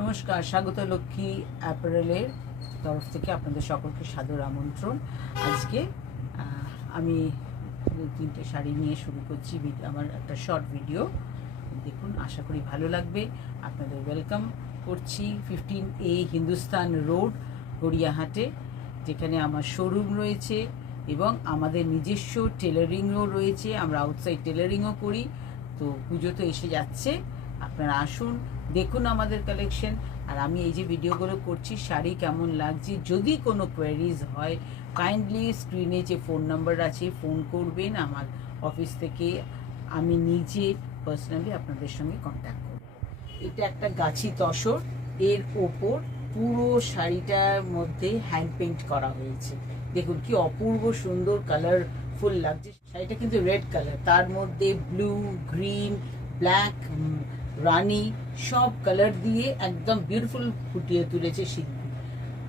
নমস্কার, স্বাগত লক্ষ্মী অ্যাপারেলের তরফ থেকে আপনাদের সকলকে সাদর আমন্ত্রণ। আজকে আমি তিনটে শাড়ি নিয়ে শুরু করছি আমার একটা শর্ট ভিডিও। দেখুন, আশা করি ভালো লাগবে। আপনাদের ওয়েলকাম করছি 15A হিন্দুস্তান রোড, গড়িয়াহাটে, যেখানে আমার শোরুম রয়েছে এবং আমাদের নিজস্ব টেলারিংও রয়েছে। আমরা আউটসাইড টেলারিংও করি। তো পুজো তো এসে যাচ্ছে, আপনারা আসুন, দেখুন আমাদের কালেকশন। আর আমি এই যে ভিডিওগুলো করছি, শাড়ি কেমন লাগছে, যদি কোনো কোয়ারিজ হয় কাইন্ডলি স্ক্রিনে যে ফোন নাম্বার আছে ফোন করবেন। আমার অফিস থেকে আমি নিজে পার্সোনালি আপনাদের সঙ্গে কন্ট্যাক্ট করব। এটা একটা গাছি তসর, এর ওপর পুরো শাড়িটার মধ্যে হ্যান্ড পেইন্ট করা হয়েছে। দেখুন কি অপূর্ব সুন্দর কালারফুল লাগছে। শাড়িটা কিন্তু রেড কালার, তার মধ্যে ব্লু, গ্রিন, ব্ল্যাক, রানি সব কালার দিয়ে একদম বিউটিফুল ফুটিয়ে তুলেছে শিল্পী।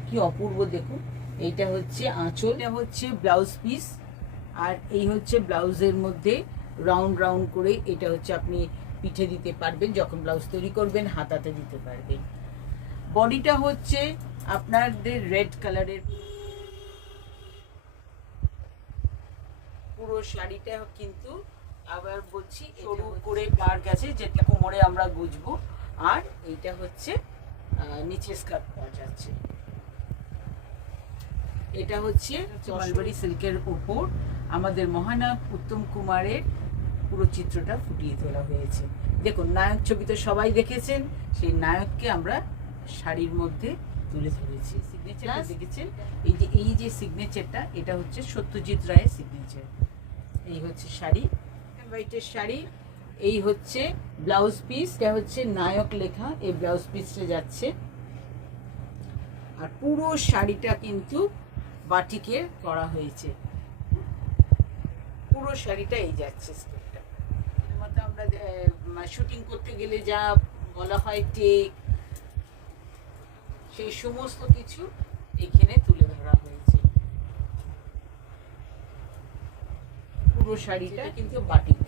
কি অপূর্ব দেখুন। এইটা হচ্ছে আঁচল, এটা হচ্ছে ব্লাউজ পিস, আর এই হচ্ছে ব্লাউজের মধ্যে রাউন্ড রাউন্ড করে। এটা হচ্ছে আপনি পিঠে দিতে পারবেন, যখন ব্লাউজ তৈরি করবেন হাতাতে দিতে পারবেন। বডিটা হচ্ছে আপনাদের রেড কালারের। পুরো শাড়িটা কিন্তু আবার বলছি সরু করে পার গেছে, যেটা কোমরে আমরা গুজবো। আর এইটা হচ্ছে নিচে স্কার্ট পাওয়া যাচ্ছে। এটা হচ্ছে মালবাড়ি সিল্কের উপর আমাদের মহানায়ক উত্তম কুমারের পুরো চিত্রটা ফুটিয়ে তোলা হয়েছে। দেখুন, নায়ক ছবি তো সবাই দেখেছেন, সেই নায়ককে আমরা শাড়ির মধ্যে তুলে ধরেছি। সিগনেচার দেখেছেন, এই যে সিগনেচারটা, এটা হচ্ছে সত্যজিৎ রায়ের সিগনেচার। এই হচ্ছে শাড়ি, হোয়াইটের শাড়ি। এই হচ্ছে ব্লাউজ পিস, এটা হচ্ছে নায়ক লেখা, এই ব্লাউজ পিসটা যাচ্ছে। আর পুরো শাড়িটা কিন্তু বাটিকের করা হয়েছে। পুরো শাড়িটা এই যাচ্ছে স্টেপটা। মতো আমরা শুটিং করতে গেলে যা বলা হয় টেক, সেই সমস্ত কিছু এখানে তুলে ধরা হয়েছে। পুরো শাড়িটা কিন্তু বাটিক।